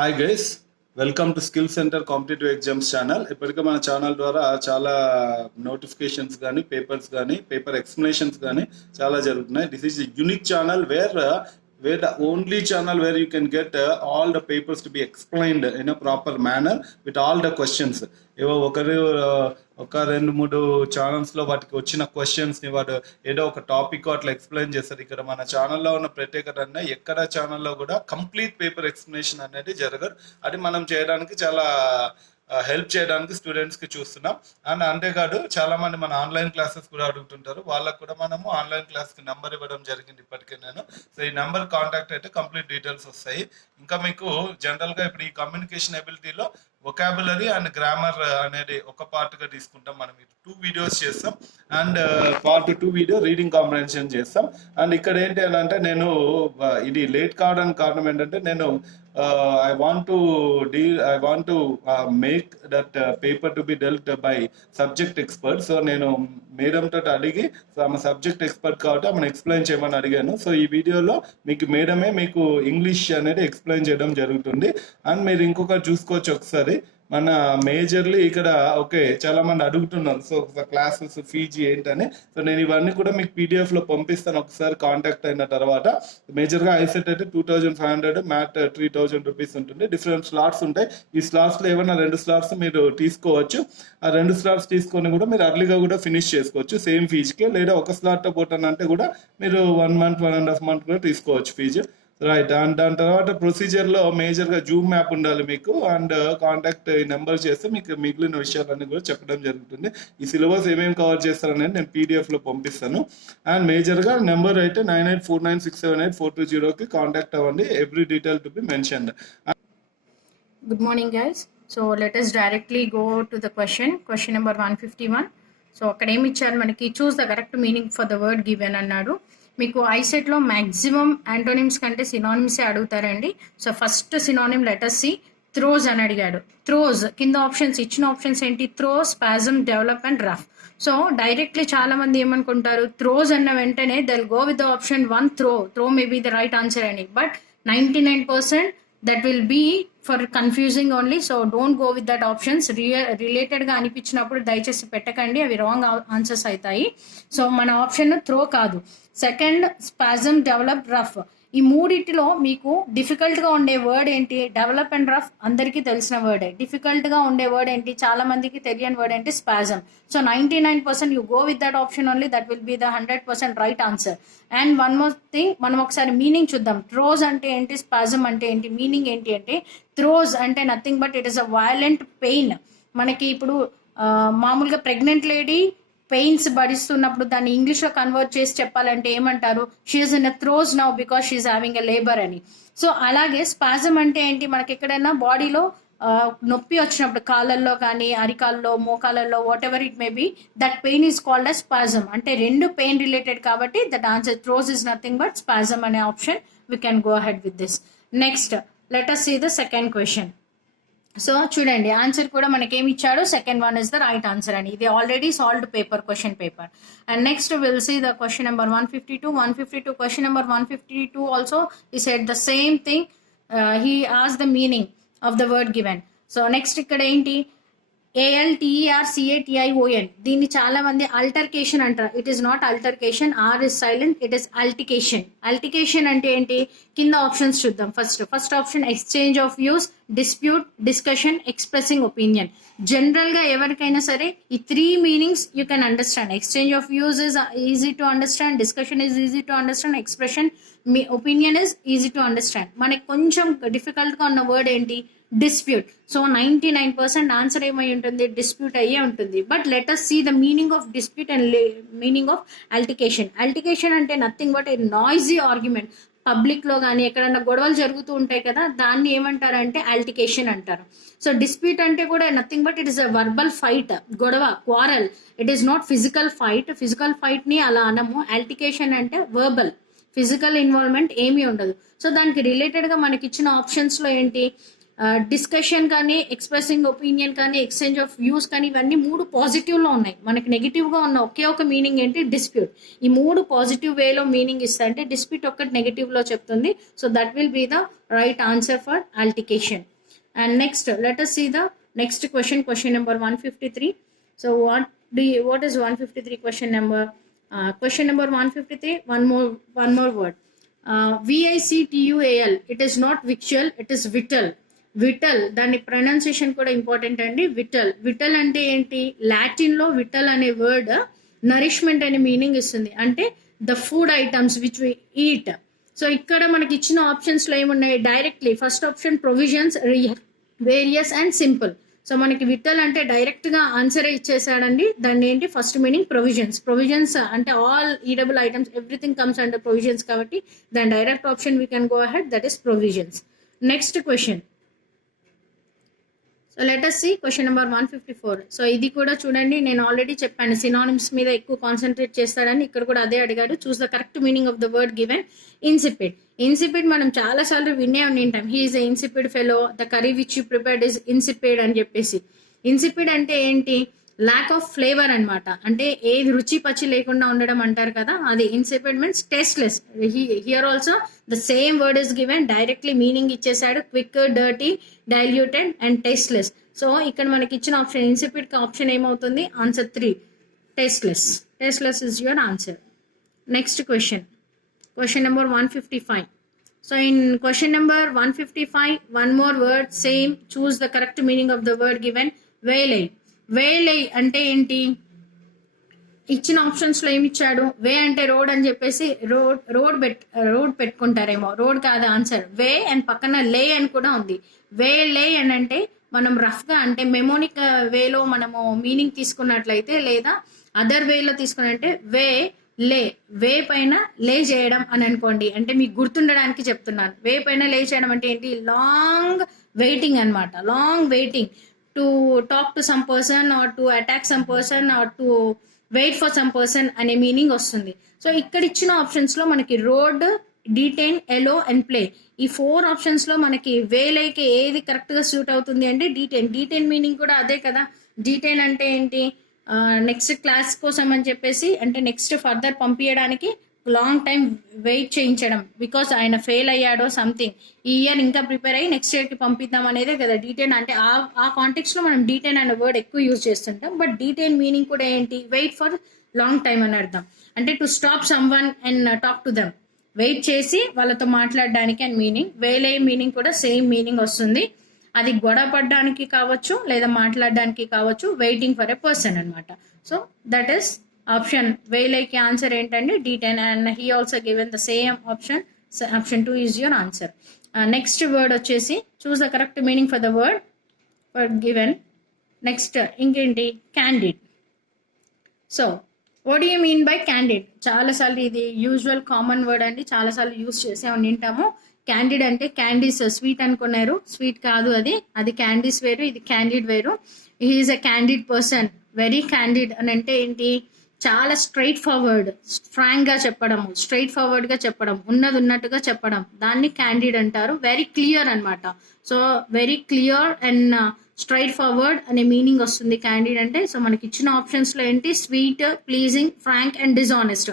Hi guys, welcome to skill centre competitive exams channel. ఇప్పటికే మన channel ద్వారా చాలా నోటిఫికేషన్స్ కానీ పేపర్ ఎక్స్ప్లెనేషన్స్ కానీ చాలా జరుగుతున్నాయి. This is unique channel where the only channel where you can get all the papers to be explained in a proper manner with all the questions. ఏవో ఒక రెండు మూడు ఛానల్స్లో వాటికి వచ్చిన క్వశ్చన్స్ని వాడు ఏదో ఒక టాపిక్ అట్లా ఎక్స్ప్లెయిన్ చేస్తారు. ఇక్కడ మన ఛానల్లో ఉన్న ప్రత్యేకత అంటే ఎక్కడ ఛానల్లో కూడా కంప్లీట్ పేపర్ ఎక్స్ప్లెనేషన్ అనేది జరగదు. అది మనం చేయడానికి చాలా హెల్ప్ చేయడానికి స్టూడెంట్స్కి చూస్తున్నాం. అండ్ అంతేకాదు చాలామంది మన ఆన్లైన్ క్లాసెస్ కూడా అడుగుతుంటారు. వాళ్ళకు కూడా మనము ఆన్లైన్ క్లాస్కి నెంబర్ ఇవ్వడం జరిగింది ఇప్పటికే నేను. సో ఈ నెంబర్ కాంటాక్ట్ అయితే కంప్లీట్ డీటెయిల్స్ వస్తాయి. ఇంకా మీకు జనరల్గా ఇప్పుడు ఈ కమ్యూనికేషన్ ఎబిలిటీలో వొకాబులరీ అండ్ గ్రామర్ అనేది ఒక పార్ట్గా తీసుకుంటాం. మనం 2 వీడియోస్ చేస్తాం and part 2 video reading comprehension చేస్తాం. అండ్ ఇక్కడ ఏంటి అని అంటే నేను ఇది లేట్ కావడానికి కారణం ఏంటంటే నేను I want to make that paper to be dealt by subject expert. So నేను మేడం తోటి అడిగి ఆమె సబ్జెక్ట్ ఎక్స్పర్ట్ కాబట్టి ఆమెను ఎక్స్ప్లెయిన్ చేయమని అడిగాను. సో ఈ వీడియోలో మేడమే మీకు ఇంగ్లీష్ అనేది ఎక్స్ప్లెయిన్ చేయడం జరుగుతుంది. అండ్ మీరు ఇంకొకటి చూసుకోవచ్చు ఒకసారి, మన మేజర్లీ ఇక్కడ ఓకే చాలా మంది అడుగుతున్నారు సో క్లాసెస్ ఫీజీ ఏంటని. సో నేను ఇవన్నీ కూడా మీకు పీడిఎఫ్లో పంపిస్తాను ఒకసారి కాంటాక్ట్ అయిన తర్వాత. మేజర్గా ఐసెట్ అయితే 2500, మ్యాథ్ 3000 రూపీస్ ఉంటుంది. డిఫరెంట్ స్లాట్స్ ఉంటాయి. ఈ స్లాట్స్లో ఏమైనా 2 స్లాట్స్ మీరు తీసుకోవచ్చు. ఆ 2 స్లాట్స్ తీసుకొని కూడా మీరు అర్లీగా కూడా ఫినిష్ చేసుకోవచ్చు సేమ్ ఫీజుకే. లేదా ఒక స్లాట్తో పోతానంటే కూడా మీరు 1 month 1.5 month కూడా తీసుకోవచ్చు ఫీజు. రైట్. అండ్ దాని తర్వాత ప్రొసీజర్లో మేజర్గా జూమ్ మ్యాప్ ఉండాలి మీకు. అండ్ కాంటాక్ట్ నెంబర్ చేస్తే మీకు మిగిలిన విషయాలన్నీ కూడా చెప్పడం జరుగుతుంది. ఈ సిలబస్ ఏమేమి కవర్ చేస్తారనేది నేను పీడిఎఫ్లో పంపిస్తాను. అండ్ మేజర్గా నెంబర్ అయితే 9849678420కి కాంటాక్ట్ అవ్వండి. Every detail to be mentioned. Good morning, guys. So let us directly go to the question number 151. So అక్కడ ఏమి ఇచ్చారు మనకి, choose the correct meaning for the word given అన్నాడు. మీకు ఐసెట్లో మ్యాక్సిమం యాంటోనిమ్స్ కంటే సినానిమ్సే అడుగుతారండి. So first synonym letter C, throes అని అడిగాడు. థ్రోజ్ కింద ఇచ్చిన ఆప్షన్స్ ఏంటి, throw, spasm, develop and rough. So directly చాలా మంది ఏమనుకుంటారు, థ్రోజ్ అన్న వెంటనే they'll go with the option 1 throw may be the right answer అని. But 99% that will be for confusing only. So don't go with that options. Related గా అనిపించినప్పుడు దయచేసి పెట్టకండి, అవి రాంగ్ ఆన్సర్స్ అవుతాయి. సో మన ఆప్షన్ త్రో కాదు. Second spasm, develop, rough. ఈ మూడిటిలో మీకు డిఫికల్ట్గా ఉండే వర్డ్ ఏంటి, డెవలప్ అండ్ రఫ్ అందరికీ తెలిసిన వర్డే. డిఫికల్ట్గా ఉండే వర్డ్ ఏంటి, చాలా మందికి తెలియని వర్డ్ ఏంటి, spasm. So 99% you go with that option only, that will be the 100% right answer. And one more thing, మనం ఒకసారి మీనింగ్ చూద్దాం. థ్రోజ్ అంటే ఏంటి, స్పాజమ్ అంటే ఏంటి, మీనింగ్ ఏంటి అంటే థ్రోజ్ అంటే nothing but it is a violent pain. మనకి ఇప్పుడు మామూలుగా ప్రెగ్నెంట్ లేడీ పెయిన్స్ భరిస్తున్నప్పుడు దాన్ని ఇంగ్లీష్లో కన్వర్ట్ చేసి చెప్పాలంటే ఏమంటారు, she is in a throes now because she is having a labour అని. సో అలాగే స్పాజమ్ అంటే ఏంటి, మనకి ఎక్కడైనా బాడీలో నొప్పి వచ్చినప్పుడు కాళ్ళల్లో కానీ అరికాల్లో మోకాళ్ళల్లో whatever it may be, that pain is called a spasm. అంటే రెండు పెయిన్ రిలేటెడ్ కాబట్టి that answer throes is nothing but spasm అనే option. We can go ahead with this. Next let us see the second question. సో చూడండి answer కూడా మనకేమి ఇచ్చాడు, second one is the right answer అని. ఇది already solved question paper. And next will see the question number 152. Question number 152 also he said the same thing. He ఆస్ the meaning of the word given. So next ఇక్కడ ఏంటి, ALTERCATION. దీన్ని చాలా మంది altercation అంటారు. It is not altercation, R is silent, it is altercation. Altercation అంటే ఏంటి, కింద ఆప్షన్స్ చూద్దాం. First option exchange of views, dispute, discussion, expressing opinion. General గా ఎవరికైనా సరే ఈ 3 meanings you can understand. Exchange of views is easy to understand, discussion is easy to understand, expression me opinion is easy to understand. మనకి కొంచెం difficult గా ఉన్న word ఏంటి, dispute. So 99% answer ఏమై ఉంటుంది, డిస్ప్యూట్ అయ్యే ఉంటుంది. But let us see the meaning of dispute and meaning of altercation. Altercation అంటే nothing but a noisy argument. Public లో కానీ ఎక్కడన్నా గొడవలు జరుగుతూ ఉంటాయి కదా, దాన్ని ఏమంటారంటే అల్టికేషన్ అంటారు. సో డిస్ప్యూట్ అంటే కూడా nothing but it is a verbal fight, గొడవ, quarrel. It is not physical fight. Physical fight ని అలా అనము. అల్టికేషన్ అంటే వర్బల్, ఫిజికల్ ఇన్వాల్వ్మెంట్ ఏమీ ఉండదు. సో దానికి రిలేటెడ్ గా మనకి ఇచ్చిన ఆప్షన్స్ లో ఏంటి, డిస్కషన్ కానీ, ఎక్స్ప్రెసింగ్ ఒపీనియన్ కానీ, ఎక్స్చేంజ్ ఆఫ్ వ్యూస్ కానీ, ఇవన్నీ 3 పాజిటివ్లో ఉన్నాయి. మనకి నెగిటివ్గా ఉన్న ఒకే ఒక మీనింగ్ ఏంటి? డిస్ప్యూట్. ఈ 3 పాజిటివ్ వేలో మీనింగ్ ఇస్తాయంటే డిస్ప్యూట్ ఒక్కటి నెగిటివ్లో చెప్తుంది. So that will be the right answer for altercation. And next, let us see the next question number 153. So what is 153 question number? Question number 153, one more word. VICTUAL, it is not victual, it is vital. Vital, దాని pronunciation కూడా important అండి. Vital అంటే ఏంటి? లాటిన్లో vital అనే word nourishment అనే meaning ఇస్తుంది. అంటే the food items which we eat. So ఇక్కడ మనకి ఇచ్చిన ఆప్షన్స్లో ఏమున్నాయి? Directly first option provisions, various and simple. So మనకి విటల్ అంటే డైరెక్ట్గా ఆన్సరే ఇచ్చేసాడండి. దాన్ని ఏంటి? ఫస్ట్ మీనింగ్ ప్రొవిజన్స్ అంటే all edible items, everything comes under provisions కాబట్టి దాని direct option we can go ahead, that is provisions. Next question. So let us see question number 154. So ఇది కూడా చూడండి, నేను ఆల్రెడీ చెప్పాను సినానిమ్స్ మీద ఎక్కువ కాన్సన్ట్రేట్ చేస్తాడని. ఇక్కడ కూడా అదే అడిగాడు. Choose the correct meaning of the word given. Insipid మనం చాలా సార్లు వినే ఉంటాం. He is a insipid fellow, the curry which you prepared is insipid అని చెప్పేసి. ఇన్సిపిడ్ అంటే ఏంటి? ల్యాక్ ఆఫ్ ఫ్లేవర్ అనమాట. అంటే ఏది రుచి పచ్చి లేకుండా ఉండడం అంటారు కదా, అది insipid means tasteless. Here also the same word is given, directly meaning ఇచ్చేసాడు. Quick, dirty, diluted and tasteless. So ఇక్కడ మనకి ఇచ్చిన ఆప్షన్ ఇన్సిపిడ్ కి ఆప్షన్ ఏమవుతుంది? Answer 3, tasteless. Tasteless is your answer. Next question number 155. So in question number 155, one more word, same. Choose the correct meaning of the word given. వేలై అంటే ఏంటి? ఇచ్చిన ఆప్షన్స్లో ఏమి ఇచ్చాడు? వే అంటే రోడ్ అని చెప్పేసి రోడ్ పెట్టుకుంటారేమో. రోడ్ కాదు ఆన్సర్. వే అండ్ పక్కన లే అని కూడా ఉంది. లే అని అంటే మనం రఫ్గా అంటే మెమోనిక్ వేలో మనము మీనింగ్ తీసుకున్నట్లయితే, లేదా అదర్ వేలో తీసుకున్నట్టే వే పైన లే చేయడం అని అనుకోండి. అంటే మీకు గుర్తుండడానికి చెప్తున్నాను. వే పైన లే చేయడం అంటే ఏంటి? లాంగ్ వెయిటింగ్ అనమాట. Long waiting to talk to some person or to attack some person or to wait for some person అనే మీనింగ్ వస్తుంది. సో ఇక్కడ ఇచ్చిన ఆప్షన్స్లో మనకి road, detain, allow and play, ఈ 4 ఆప్షన్స్లో మనకి వేలైకి ఏది కరెక్ట్గా సూట్ అవుతుంది అంటే డీటైన్ మీనింగ్ కూడా అదే కదా. డీటైన్ అంటే ఏంటి? నెక్స్ట్ క్లాస్ కోసం అని చెప్పేసి, అంటే నెక్స్ట్ ఫర్దర్ పంపించడానికి లాంగ్ టైం వెయిట్ చేయించడం, బికాస్ ఆయన ఫెయిల్ అయ్యాడో సంథింగ్, ఈ ఇయర్ ఇంకా ప్రిపేర్ అయ్యి నెక్స్ట్ ఇయర్కి పంపిద్దాం అనేదే కదా డీటైన్ అంటే. ఆ కాంటెక్స్లో మనం డీటైన్ అనే వర్డ్ ఎక్కువ యూజ్ చేస్తుంటాం. బట్ డీటైన్ మీనింగ్ కూడా ఏంటి? వెయిట్ ఫర్ లాంగ్ టైం అని అర్థం. అంటే to stop someone and talk to them, wait చేసి వాళ్ళతో మాట్లాడడానికి అని మీనింగ్. వేలే మీనింగ్ కూడా సేమ్ మీనింగ్ వస్తుంది. అది గొడవ పడడానికి కావచ్చు, లేదా మాట్లాడడానికి కావచ్చు. వెయిటింగ్ ఫర్ ఎ పర్సన్ అనమాట. So that is option. వేలైకి ఆన్సర్ ఏంటండి? Detain. And he also given the same option. Option 2 is your answer. Next word వచ్చేసి choose the correct meaning for the word given. Next ఇంకేంటి? Candid. So what you mean by candid? చాలాసార్లు ఇది usual common word అండి, చాలాసార్లు use చేసే ఉంటాము. Candid అంటే candies sweet అనుకున్నారు. స్వీట్ కాదు, అది క్యాండీస్ వేరు, ఇది క్యాండిడ్ వేరు. He is a candid person, very candid అని అంటే ఏంటి? చాలా స్ట్రైట్ ఫార్వర్డ్, ఫ్రాంక్గా చెప్పడం, స్ట్రైట్ ఫార్వర్డ్గా చెప్పడం, ఉన్నది ఉన్నట్టుగా చెప్పడం, దాన్ని క్యాండిడ్ అంటారు. వెరీ క్లియర్ అనమాట. So very clear and straightforward అనే మీనింగ్ వస్తుంది క్యాండిడ్ అంటే. సో మనకి ఇచ్చిన ఆప్షన్స్లో ఏంటి? Sweet, pleasing, frank and dishonest.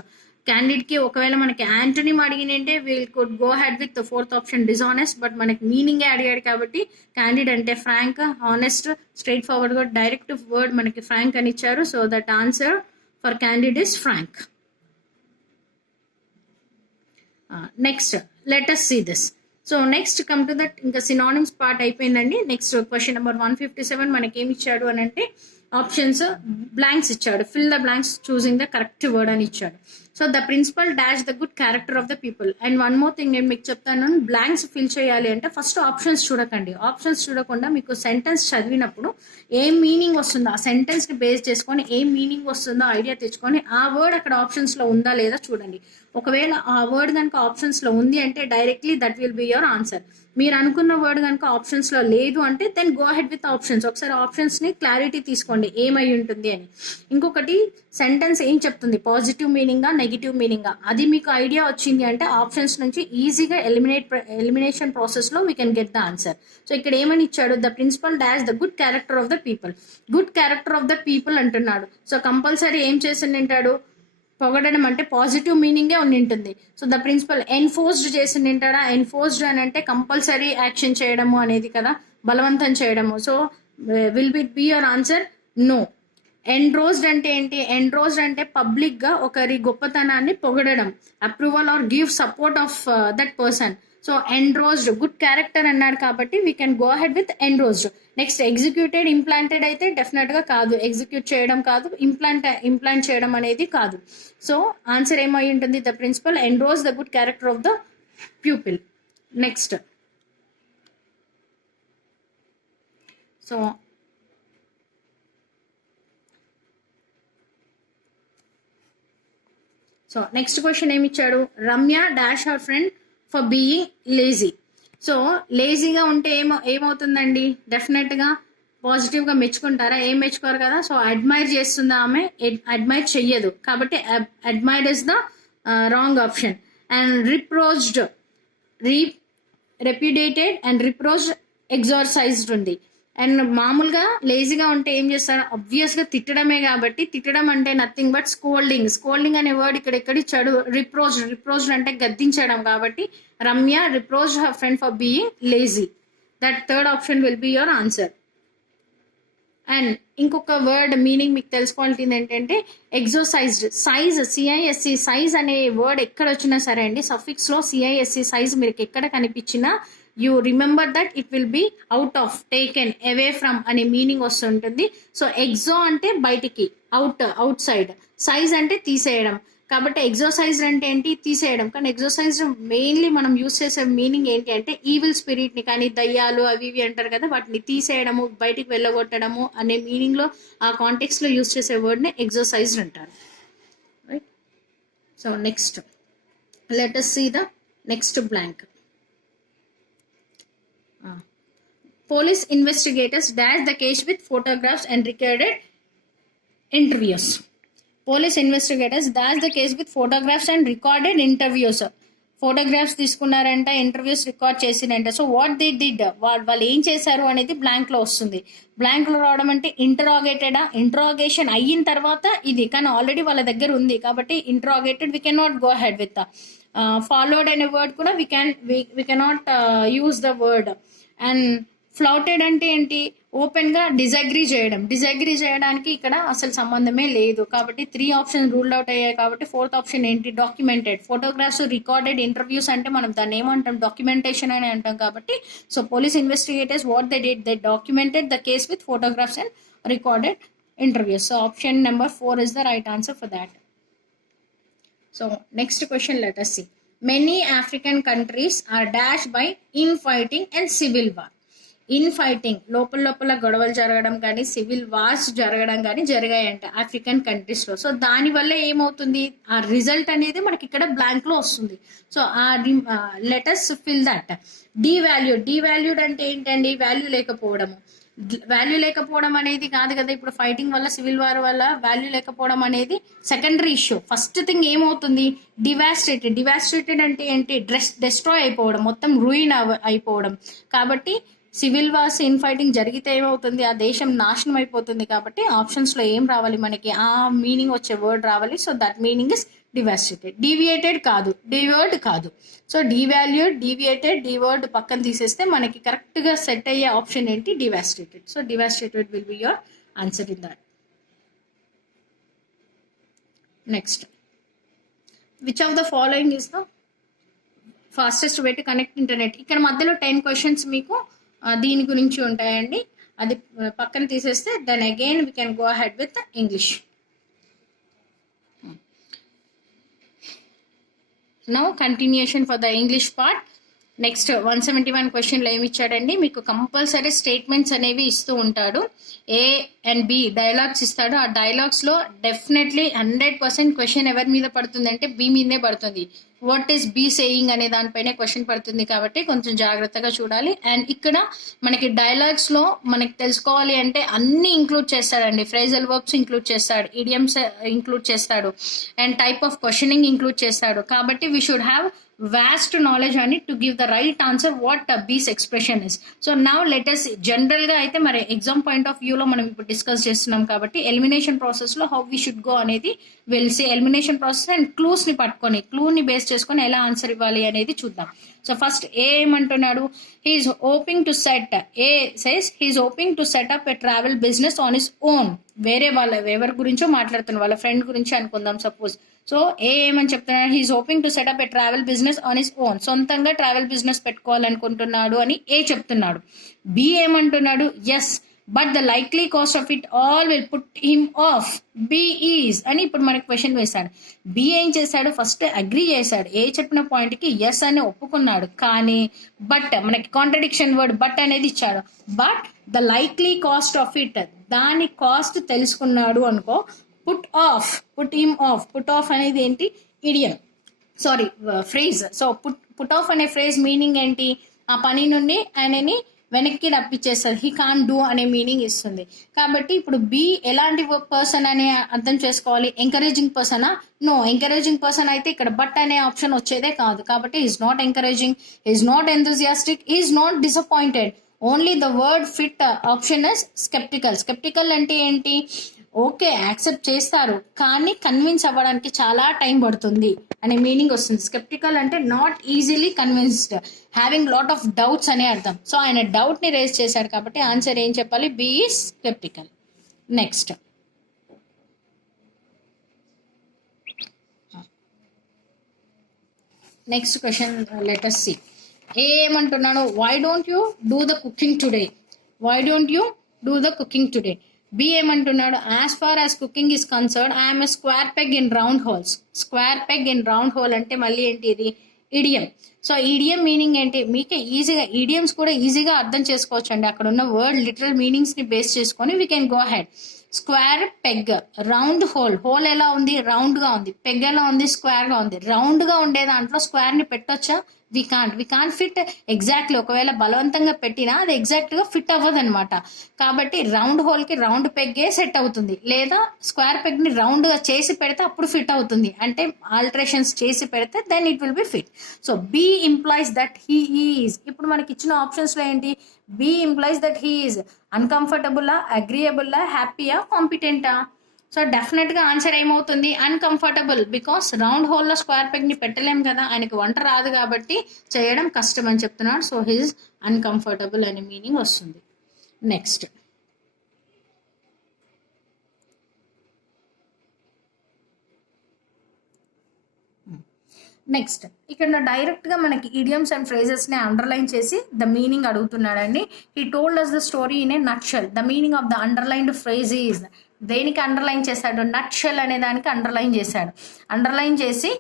క్యాండిడ్కి ఒకవేళ మనకి యాంటోనిమ్ అడిగినంటే we'll could go head with 4th option dishonest. But మనకి మీనింగే అడిగాడు కాబట్టి క్యాండిడ్ అంటే ఫ్రాంక్, హానెస్ట్, స్ట్రైట్ ఫార్వర్డ్గా డైరెక్ట్ వర్డ్ మనకి ఫ్రాంక్ అని ఇచ్చారు. So that answer for candid is frank. Next, let us see this. So next come to that ఇంకా synonyms part అయిపోయిందండి. నెక్స్ట్ క్వశ్చన్ నెంబర్ 157 మనకి ఏమి ఇచ్చాడు అని అంటే ఆప్షన్స్ బ్లాంక్స్ ఇచ్చాడు. Fill the blanks choosing the correct word అని ఇచ్చాడు. So the principal dash the good character of the people. And one more thing నేను మీకు చెప్తాను, బ్లాంక్స్ ఫిల్ చేయాలి అంటే ఫస్ట్ ఆప్షన్స్ చూడకండి. ఆప్షన్స్ చూడకుండా మీకు సెంటెన్స్ చదివినప్పుడు ఏం మీనింగ్ వస్తుందో ఆ సెంటెన్స్ని బేస్ చేసుకొని ఏం మీనింగ్ వస్తుందో ఐడియా తెచ్చుకొని ఆ వర్డ్ అక్కడ ఆప్షన్స్లో ఉందా లేదా చూడండి. ఒకవేళ ఆ వర్డ్ కనుక ఆప్షన్స్లో ఉంది అంటే directly that will be your answer. మీరు అనుకున్న వర్డ్ కనుక ఆప్షన్స్లో లేదు అంటే then go head with options. ఒకసారి ఆప్షన్స్ని క్లారిటీ తీసుకోండి ఏమై ఉంటుంది అని. ఇంకొకటి సెంటెన్స్ ఏం చెప్తుంది, పాజిటివ్ మీనింగా నెగిటివ్ మీనింగా, అది మీకు ఐడియా వచ్చింది అంటే ఆప్షన్స్ నుంచి ఈజీగా ఎలిమినేషన్ ప్రాసెస్లో we can get the answer. So ఇక్కడ ఏమని ఇచ్చాడు, the principal dash the good character of the people. Good character of the people అంటున్నాడు. సో కంపల్సరీ ఏం చేసి ఉంటాడు, పొగడడం అంటే పాజిటివ్ మీనింగే ఉంటుంది. సో ద ప్రిన్సిపల్ ఎన్ఫోర్స్డ్ చేసి ఉంటాడా, ఎన్ఫోర్స్డ్ అని అంటే కంపల్సరీ యాక్షన్ చేయడము అనేది కదా, బలవంతం చేయడము. So will be your answer no. Endorsed అంటే ఏంటి, ఎండ్రోజ్డ్ అంటే పబ్లిక్గా ఒకరి గొప్పతనాన్ని పొగడడం, approval or give support of that person. So endorsed good character అన్నాడు కాబట్టి we can go head with endorsed. Next executed, implanted అయితే డెఫినెట్గా కాదు, ఎగ్జిక్యూట్ చేయడం కాదు, ఇంప్లాంట్ చేయడం అనేది కాదు. సో ఆన్సర్ ఏమై ఉంటుంది, the principal endorse the good character of the pupil. Next so next question ఏమి ఇచ్చాడు, Ramya dash her friend for being lazy. So లేజీగా ఉంటే ఏమవుతుందండి, డెఫినెట్గా పాజిటివ్గా మెచ్చుకుంటారా, ఏం మెచ్చుకోరు కదా. సో అడ్మైర్ చేస్తుందా ఆమె, అడ్మైర్ చెయ్యదు కాబట్టి admire is the wrong option. And reproached, repudiated and reproached exorcised ఉంది. అండ్ మామూలుగా లేజీగా ఉంటే ఏం చేస్తారు, అబ్వియస్గా తిట్టడమే కాబట్టి తిట్టడం అంటే నథింగ్ బట్ స్కోల్డింగ్. స్కోల్డింగ్ అనే వర్డ్ ఇక్కడ ఎక్కడిచ్చాడు, రిప్రోచ్డ్ అంటే గద్దించడం కాబట్టి Ramya రిప్రోచ్డ్ her friend for being lazy. That third option will be your answer. And ఇంకొక వర్డ్ మీనింగ్ మీకు తెలుసుకోవాల్సింది ఏంటంటే ఎగ్జోసైజ్డ్. సైజ్, సిఐఎస్సి, సైజ్ అనే వర్డ్ ఎక్కడ వచ్చినా సరే అండి, సఫిక్స్లో సిఐఎస్సి సైజ్ మీకు ఎక్కడ కనిపించినా you remember that it will be out of, taken, away from అనే మీనింగ్ వస్తుంటుంది. సో ఎగ్జో అంటే బయటికి, అవుట్ సైడ్, సైజ్ అంటే తీసేయడం. కాబట్టి ఎగ్జోసైజ్డ్ అంటే ఏంటి, తీసేయడం. కానీ ఎగ్జోసైజ్డ్ మెయిన్లీ మనం యూస్ చేసే మీనింగ్ ఏంటి అంటే ఈవిల్ స్పిరిట్ని కానీ దయ్యాలు అవి ఇవి అంటారు కదా, వాటిని తీసేయడము, బయటికి వెళ్ళగొట్టడము అనే మీనింగ్లో ఆ కాంటెక్స్లో యూస్ చేసే వర్డ్ని ఎగ్జోసైజ్డ్ అంటారు. Right. So next let us see the next blank. Police investigators dash the case with photographs and recorded interviews. Police investigators dash the case with photographs and recorded interviews. Photographs తీసుకున్నారంట, interviews record చేసినంట. So what they did, వాళ్ళు ఏం చేశారు అనేది బ్లాంక్లో వస్తుంది. బ్లాంక్లో రావడం అంటే ఇంటరాగేటెడా, interrogation అయిన తర్వాత ఇది, కానీ ఆల్రెడీ వాళ్ళ దగ్గర ఉంది కాబట్టి interrogated we can not go head with. Followed అనే వర్డ్ కూడా we cannot use the word. And flouted అంటే ఏంటి, ఓపెన్గా డిజగ్రీ చేయడానికి ఇక్కడ అసలు సంబంధమే లేదు కాబట్టి 3 ఆప్షన్ రూల్డ్ అవుట్ అయ్యాయి. కాబట్టి 4th ఆప్షన్ ఏంటి, డాక్యుమెంటెడ్. ఫోటోగ్రాఫ్స్, రికార్డెడ్, ఇంటర్వ్యూస్ అంటే మనం దాన్ని ఏమంటాం, డాక్యుమెంటేషన్ అని అంటాం. కాబట్టి so police investigators what they did, they documented the case with photographs and recorded interviews. So option number 4 is the right answer for that. So next question, let us see. Many African countries are dashed by infighting and civil war. Infighting లోపల గొడవలు జరగడం కానీ civil wars జరగడం కానీ జరిగాయంట African కంట్రీస్లో. So దానివల్ల ఏమవుతుంది, ఆ రిజల్ట్ అనేది మనకి ఇక్కడ బ్లాంక్లో వస్తుంది. సో ఆ లెటర్స్ ఫిల్ దట్. డీవాల్యూడ్ అంటే ఏంటండి, వాల్యూ లేకపోవడం అనేది కాదు కదా. ఇప్పుడు ఫైటింగ్ వల్ల సివిల్ వార్ వల్ల వాల్యూ లేకపోవడం అనేది సెకండరీ ఇష్యూ. ఫస్ట్ థింగ్ ఏమవుతుంది, డివాస్టేటెడ్ అంటే ఏంటి, డెస్ట్రాయ్ అయిపోవడం, మొత్తం రూయిన్ అయిపోవడం. కాబట్టి సివిల్ వార్స్ ఇన్ఫైటింగ్ జరిగితే ఏమవుతుంది, ఆ దేశం నాశనం అయిపోతుంది. కాబట్టి ఆప్షన్స్లో ఏం రావాలి మనకి, ఆ మీనింగ్ వచ్చే వర్డ్ రావాలి. So that meaning is devastated. Deviated కాదు, డివర్డ్ కాదు. సో డీవియేటెడ్ డివర్డ్ పక్కన తీసేస్తే మనకి కరెక్ట్గా సెట్ అయ్యే ఆప్షన్ ఏంటి, devastated. So devastated will be your answer in that. Next, which of the following is the fastest way to connect internet. ఇక్కడ మధ్యలో 10 క్వశ్చన్స్ మీకు దీని గురించి ఉంటాయండి. అది పక్కన తీసేస్తే then again we can go ahead with English. Now continuation for the English part. Next 171 క్వశ్చన్లో ఏమి ఇచ్చాడండి, మీకు కంపల్సరీ స్టేట్మెంట్స్ అనేవి ఇస్తూ ఉంటాడు. A and B డైలాగ్స్ ఇస్తాడు. ఆ డైలాగ్స్లో డెఫినెట్లీ 100% క్వశ్చన్ ఎవరి మీద పడుతుంది అంటే బి మీదే పడుతుంది. వాట్ ఈస్ బీ సేయింగ్ అనే దానిపైనే క్వశ్చన్ పడుతుంది కాబట్టి కొంచెం జాగ్రత్తగా చూడాలి. అండ్ ఇక్కడ మనకి డైలాగ్స్ లో మనకి తెలుసుకోవాలి అంటే అన్ని ఇంక్లూడ్ చేస్తాడండి. ఫ్రేజల్ వర్బ్స్ ఇంక్లూడ్ చేస్తాడు, ఇడియమ్స్ ఇంక్లూడ్ చేస్తాడు, and type of questioning include చేస్తాడు. కాబట్టి we should have vast knowledge on it to give the right answer what B's expression is. So now let us general గా అయితే మరి exam point of వ్యూలో మనం ఇప్పుడు discuss చేస్తున్నాం కాబట్టి ఎలిమినేషన్ ప్రాసెస్ లో హౌ వీ షుడ్ గో అనేది వెలిసి ఎలిమినేషన్ ప్రాసెస్ అండ్ క్లూస్ ని పట్టుకొని క్లూని బేస్ చేసుకొని ఎలా ఆన్సర్ ఇవ్వాలి అనేది చూద్దాం. సో ఫస్ట్ ఏ ఏమంటున్నాడు, he's hoping to set, A says he's hoping to set up a travel business on his own. వేరే వాళ్ళ ఎవరి గురించో మాట్లాడుతున్నారు, వాళ్ళ ఫ్రెండ్ గురించి అనుకుందాం సపోజ్. సో ఏమని చెప్తున్నాడు, he's hoping to set up a travel business on his own, సొంతంగా ట్రావెల్ బిజినెస్ పెట్టుకోవాలనుకుంటున్నాడు అని ఏ చెప్తున్నాడు. బి ఏమంటున్నాడు, says but the likely cost of it all will put him off, B is అని ఇప్పుడు మనకి క్వశ్చన్ వేశాడు. బి ఏం చేశాడు, ఫస్ట్ అగ్రీ చేశాడు, ఏ చెప్పిన పాయింట్ కి ఎస్ అని ఒప్పుకున్నాడు. కానీ బట్ మనకి కాంట్రడిక్షన్ వర్డ్ బట్ అనేది ఇచ్చాడు. But the likely cost of it, దాని కాస్ట్ తెలుసుకున్నాడు అనుకో. Put him off, put off అనేది ఏంటి, idiom, sorry phrase. So put off అనే ఫ్రేజ్ మీనింగ్ ఏంటి, ఆ పని నుండి ఆయనని వెనక్కి రప్పించేస్తుంది, హీ కాన్ డూ అనే మీనింగ్ ఇస్తుంది. కాబట్టి ఇప్పుడు బి ఎలాంటి పర్సన్ అని అర్థం చేసుకోవాలి, ఎంకరేజింగ్ పర్సనా? నో, ఎంకరేజింగ్ పర్సన్ అయితే ఇక్కడ బట్ అనే ఆప్షన్ వచ్చేదే కాదు. కాబట్టి is not encouraging, is not enthusiastic, is not disappointed. Only the word fit option is sceptical. Sceptical అంటే ఏంటి, ఓకే యాక్సెప్ట్ చేస్తారు కానీ కన్విన్స్ అవ్వడానికి చాలా టైం పడుతుంది అనే మీనింగ్ వస్తుంది. స్కెప్టికల్ అంటే not easily convinced, having lot of doubts అనే అర్థం. సో ఆయన డౌట్ ని రేజ్ చేశాడు కాబట్టి ఆన్సర్ ఏం చెప్పాలి, B is sceptical. Next question let us see. ఏమంటున్నాడు, why don't you do the cooking today, why don't you do the cooking today. B ఏమంటున్నాడు, as far as cooking is concern I'm a square peg in round holes. Square peg in round hole అంటే మళ్ళీ ఏంటి, ఇది idiom. So ఈడియం meaning ఏంటి, మీకే ఈజీగా idioms కూడా ఈజీగా అర్థం చేసుకోవచ్చు అండి. అక్కడ ఉన్న వర్డ్ లిటరల్ మీనింగ్స్ ని బేస్ చేసుకొని we can go head. Square peg, round whole, whole ఎలా ఉంది, రౌండ్ గా ఉంది, పెగ్ ఎలా ఉంది, స్క్వేర్ గా ఉంది. రౌండ్ గా ఉండే దాంట్లో స్క్వేర్ ని పెట్టొచ్చా, వి కాంట్ ఫిట్ ఎగ్జాక్ట్లీ. ఒకవేళ బలవంతంగా పెట్టినా అది ఎగ్జాక్ట్ గా ఫిట్ అవ్వదు అనమాట. కాబట్టి రౌండ్ హోల్ కి రౌండ్ పెగ్గే సెట్ అవుతుంది, లేదా స్క్వేర్ పెగ్ ని రౌండ్ గా చేసి పెడితే అప్పుడు ఫిట్ అవుతుంది. అంటే ఆల్టరేషన్స్ చేసి పెడితే then it will be fit. So B implies that he is. ఇప్పుడు మనకి ఇచ్చిన ఆప్షన్స్ లో ఏంటి, B implies that he is అన్కంఫర్టబుల్లా, అగ్రియబుల్లా, హ్యాపీయా, కాంపిటెంటా. సో డెఫినెట్ గా ఆన్సర్ ఏమవుతుంది, అన్కంఫర్టబుల్. బికాస్ రౌండ్ హోల్ లో స్క్వేర్ పెగ్ ని పెట్టలేం కదా, ఆయనకి వంట రాదు కాబట్టి చేయడం కష్టం అని చెప్తున్నాడు. సో హిజ్ అన్కంఫర్టబుల్ అనే మీనింగ్ వస్తుంది. నెక్స్ట్ ఇక్కడ డైరెక్ట్ గా మనకి ఇడియమ్స్ అండ్ ఫ్రేజెస్ ని అండర్లైన్ చేసి ద మీనింగ్ అడుగుతున్నాడండి. He told us the story in a nutshell. The meaning of the underlined phrase is, దేనికి అండర్లైన్ చేశాడు, నట్షెల్ అనే దానికి అండర్లైన్ చేశాడు. అండర్లైన్ చేసి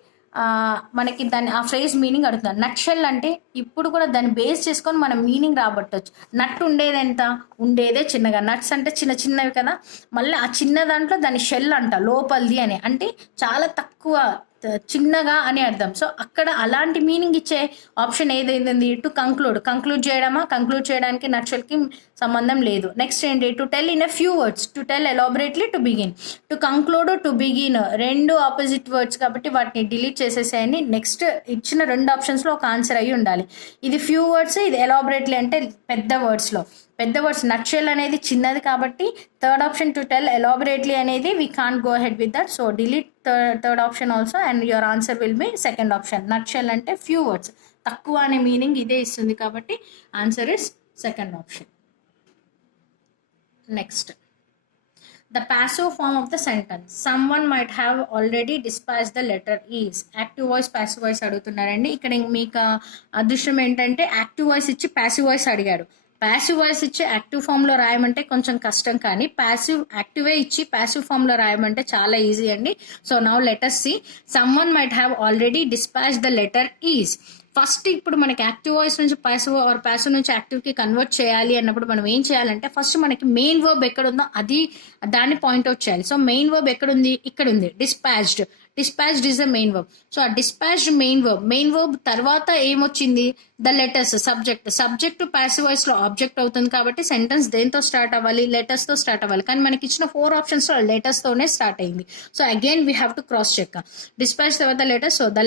మనకి దాన్ని ఆ ఫ్రేజ్ మీనింగ్ అడుగుతున్నాడు. నట్షెల్ అంటే ఇప్పుడు కూడా దాన్ని బేస్ చేసుకొని మనం మీనింగ్ రాబట్టవచ్చు. నట్ ఉండేది ఎంత, ఉండేదే చిన్నగా, నట్స్ అంటే చిన్న చిన్నవి కదా, మళ్ళీ ఆ చిన్న దాంట్లో దాని షెల్ అంట లోపలిది అని, అంటే చాలా తక్కువ చిన్నగా అని అర్థం. సో అక్కడ అలాంటి మీనింగ్ ఇచ్చే ఆప్షన్ ఏదైంది, టు కంక్లూడ్ చేయడమా, కంక్లూడ్ చేయడానికి నట్షెల్కి సంబంధం లేదు. నెక్స్ట్ ఏంటి, to tell in a few words, to tell elaborately, to begin. To conclude, to begin రెండు ఆపోజిట్ వర్డ్స్ కాబట్టి వాటిని డిలీట్ చేసేసేయండి. నెక్స్ట్ ఇచ్చిన రెండు ఆప్షన్స్లో ఒక ఆన్సర్ అయ్యి ఉండాలి. ఇది ఫ్యూ వర్డ్స్, ఇది ఎలాబరేట్లీ అంటే పెద్ద వర్డ్స్లో. పెద్ద వర్డ్స్ నట్షెల్ అనేది చిన్నది కాబట్టి third option to tell elaborately అనేది we can't go head with that. So delete third option also and your answer will be second option. Nutshell అంటే ఫ్యూ వర్డ్స్, తక్కువ అనే మీనింగ్ ఇదే ఇస్తుంది కాబట్టి answer is second option. Next the passive form of the sentence, someone might have already dispatched the letter is. Active voice passive voice అడుగుతున్నారండి. ఇక్కడ మీకు అదృష్టం ఏంటంటే యాక్టివ్ వాయిస్ ఇచ్చి పాసివ్ వాయిస్ అడిగాడు. పాసివ్ వాయిస్ ఇచ్చి యాక్టివ్ ఫామ్ లో రాయమంటే కొంచెం కష్టం, కానీ యాక్టివే ఇచ్చి పాసివ్ ఫామ్ లో రాయమంటే చాలా ఈజీ అండి. So now let us see, someone might have already dispatched the letter is. First ఇప్పుడు మనకి యాక్టివ్ వాయిస్ నుంచి పాసివ్ నుంచి యాక్టివ్ కి కన్వర్ట్ చేయాలి అన్నప్పుడు మనం ఏం చేయాలంటే ఫస్ట్ మనకి మెయిన్ వర్బ్ ఎక్కడ ఉందో దాన్ని పాయింట్అవుట్ చేయాలి. సో మెయిన్ వర్బ్ ఎక్కడ ఉంది, ఇక్కడ ఉంది, dispatched. Dispatched is the main verb. So ఆ డిస్పాచ్డ్ మెయిన్ వర్బ్ తర్వాత ఏమొచ్చింది, the letters, subject passive voice లో ఆబ్జెక్ట్ అవుతుంది కాబట్టి సెంటెన్స్ దేంతో స్టార్ట్ అవ్వాలి, లెటర్స్ తో స్టార్ట్ అవ్వాలి. కానీ మనకి ఇచ్చిన 4 ఆప్షన్స్ లో లెటర్స్ తోనే స్టార్ట్ అయింది. So again we have to cross check. Dispatch తర్వాత లెటర్స్, సో ద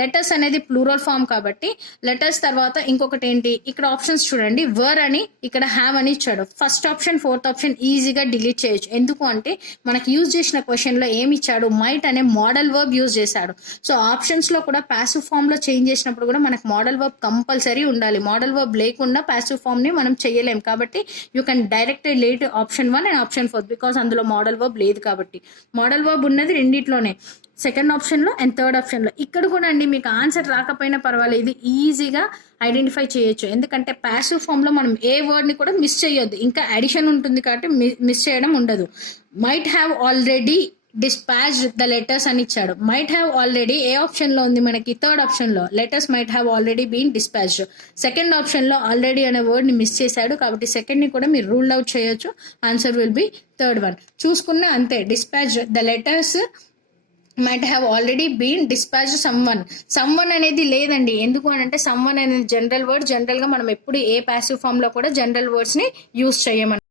లెటర్స్ అనేది ప్లూరల్ ఫామ్ కాబట్టి లెటర్స్ తర్వాత ఇంకొకటి ఏంటి, ఇక్కడ ఆప్షన్స్ చూడండి, వర్ అని ఇక్కడ హ్యావ్ అని ఇచ్చాడు. ఫస్ట్ ఆప్షన్ 4th ఆప్షన్ ఈజీగా డిలీట్ చేయొచ్చు. ఎందుకు అంటే మనకి యూజ్ చేసిన క్వశ్చన్ లో ఏమి ఇచ్చాడు, మైట్ అనే మోడల్ వర్బ్ యూజ్ చేశాడు. సో ఆప్షన్స్ లో కూడా పాసివ్ ఫామ్ లో చేంజ్ చేసినప్పుడు కూడా మనకు మోడల్ వర్బ్ కంపల్సరీ ఉండాలి. మోడల్ వర్బ్ లేకుండా పాసివ్ ఫామ్ ని మనం చేయలేం. కాబట్టి you can direct late option 1 and option 4 because అందులో మోడల్ వర్బ్ లేదు కాబట్టి. మోడల్ వర్బ్ ఉన్నది రెండిట్లోనే, సెకండ్ ఆప్షన్ లో అండ్ థర్డ్ ఆప్షన్ లో. ఇక్కడ కూడా అండి మీకు ఆన్సర్ రాకపోయినా పర్వాలేదు, ఈజీగా ఐడెంటిఫై చేయొచ్చు. ఎందుకంటే పాసివ్ ఫామ్ లో మనం ఏ వర్డ్ ని కూడా మిస్ చేయొద్దు, ఇంకా అడిషన్ ఉంటుంది కాబట్టి మిస్ చేయడం ఉండదు. Might have already dispatched the letters అని ఇచ్చాడు. Might have already A option లో ఉంది మనకి, థర్డ్ ఆప్షన్ లో. Letters might have already been dispatched. Second option లో ఆల్రెడీ అనే వర్డ్ ని మిస్ చేశాడు కాబట్టి సెకండ్ ని కూడా మీరు రూల్ అవుట్ చేయొచ్చు. Answer will be third one. చూసుకున్నా అంతే, dispatched the letters might have already been dispatched someone అనేది లేదండి. ఎందుకు అని అంటే సమ్వన్ అనేది జనరల్ వర్డ్. జనరల్ గా మనం ఎప్పుడు ఏ పాసివ్ ఫామ్ లో కూడా జనరల్ వర్డ్స్ ని యూజ్ చేయమని.